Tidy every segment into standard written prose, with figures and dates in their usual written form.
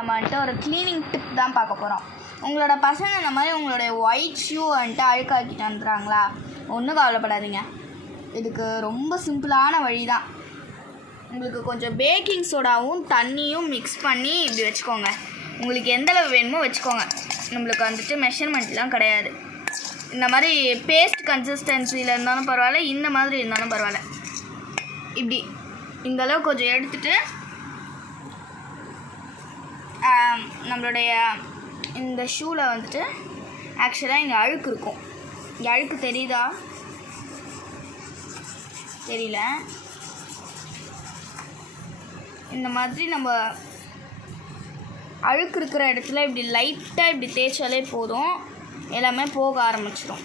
நம்ம வந்துட்டு ஒரு க்ளீனிங் டிப் தான் பார்க்க போகிறோம். உங்களோட பசங்க இந்த மாதிரி உங்களுடைய ஒயிட் ஷூ வந்துட்டு அழுக்காக்கிட்டு வந்துடுறாங்களா, ஒன்றும் கவலைப்படாதீங்க. இதுக்கு ரொம்ப சிம்பிளான வழி தான். உங்களுக்கு கொஞ்சம் பேக்கிங் சோடாவும் தண்ணியும் மிக்ஸ் பண்ணி இப்படி வச்சுக்கோங்க. உங்களுக்கு எந்தளவு வேணுமோ வச்சுக்கோங்க. நம்மளுக்கு வந்துட்டு மெஷர்மெண்ட்லாம் கிடையாது. இந்த மாதிரி பேஸ்ட் கன்சிஸ்டன்சியில் இருந்தாலும் பரவாயில்ல, இந்த மாதிரி இருந்தாலும் பரவாயில்ல. இப்படி இந்தளவு கொஞ்சம் எடுத்துகிட்டு நம்மளுடைய இந்த ஷூவில் வந்துட்டு ஆக்சுவலாக இங்கே அழுக்கு இருக்கும். இங்கே அழுக்கு தெரியுதா? தெரியல. இந்த மாதிரி நம்ம அழுக்கு இருக்கிற இடத்துல இப்படி லைட்டாக இப்படி தேய்ச்சாலே போதும், எல்லாமே போக ஆரம்பிச்சிடும்.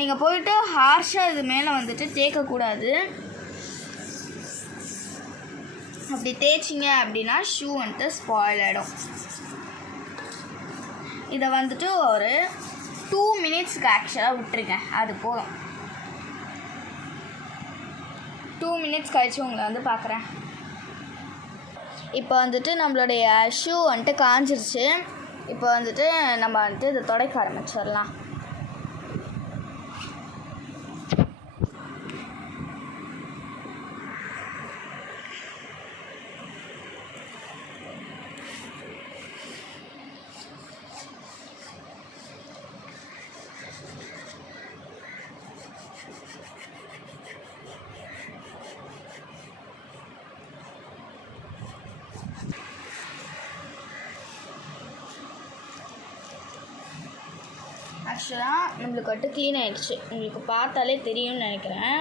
நீங்கள் போயிட்டு ஹார்ஷாக இது மேலே வந்துட்டு தேய்க்கக்கூடாது. அப்படி தேய்ச்சிங்க அப்படின்னா ஷூ வந்துட்டு ஸ்பாயில் ஆகிடும். இதை வந்துட்டு ஒரு 2 மினிட்ஸ்க்கு ஆக்சுவலாக விட்டுருங்க, அது போதும். 2 மினிட்ஸ் கழிச்சு உங்களை வந்து பார்க்குறேன். இப்போ வந்துட்டு நம்மளுடைய ஷூ வந்துட்டு காஞ்சிருச்சு. இப்போ வந்துட்டு நம்ம வந்துட்டு இதை துடைக்க ஆரம்பிச்சிடலாம். ஆக்சுவலாக நம்மளுக்கு வந்துட்டு க்ளீன் ஆகிடுச்சு. உங்களுக்கு பார்த்தாலே தெரியும்னு நினைக்கிறேன்.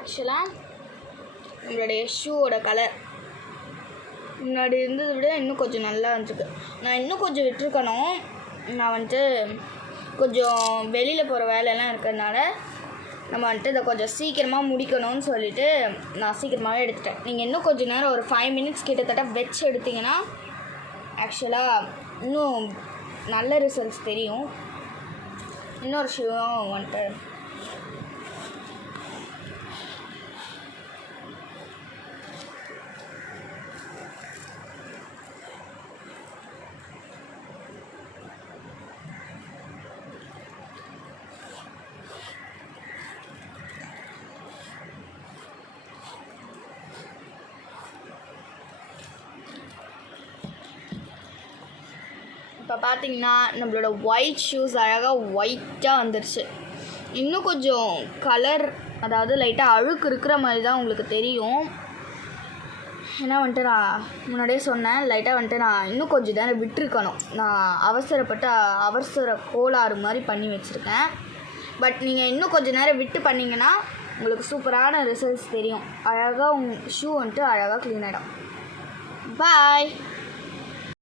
ஆக்சுவலாக நம்மளுடைய ஷூவோட கலர் முன்னாடி இருந்ததை விட இன்னும் கொஞ்சம் நல்லா இருந்துருக்கு. நான் இன்னும் கொஞ்சம் விட்டுருக்கணும். நான் வந்துட்டு கொஞ்சம் வெளியில் போகிற வேலையெல்லாம் இருக்கிறதுனால நம்ம வந்துட்டு இதை கொஞ்சம் சீக்கிரமாக முடிக்கணும்னு சொல்லிவிட்டு நான் சீக்கிரமாகவே எடுத்துட்டேன். நீங்கள் இன்னும் கொஞ்சம் நேரம் ஒரு 5 மினிட்ஸ் கிட்டத்தட்ட வச்சு எடுத்திங்கன்னா ஆக்சுவலாக இன்னும் நல்ல ரிசல்ட்ஸ் தெரியும். இன்னொரு ஷூவும் வந்துட்டு இப்போ பார்த்தீங்கன்னா நம்மளோட ஒயிட் ஷூஸ் அழகாக ஒயிட்டாக வந்துடுச்சு. இன்னும் கொஞ்சம் கலர், அதாவது லைட்டாக அழுக்கு இருக்கிற மாதிரி தான் உங்களுக்கு தெரியும். ஏன்னா வந்துட்டு நான் முன்னாடியே சொன்னேன், லைட்டாக வந்துட்டு நான் இன்னும் கொஞ்சம் நேரம் விட்டுருக்கணும். நான் அவசர கோளாறு மாதிரி பண்ணி வச்சுருக்கேன். பட் நீங்கள் இன்னும் கொஞ்சம் நேரம் விட்டு பண்ணிங்கன்னா உங்களுக்கு சூப்பரான ரிசல்ட்ஸ் தெரியும். அழகாக உங்கள் ஷூ வந்துட்டு அழகாக க்ளீன் ஆகிடும். பாய்.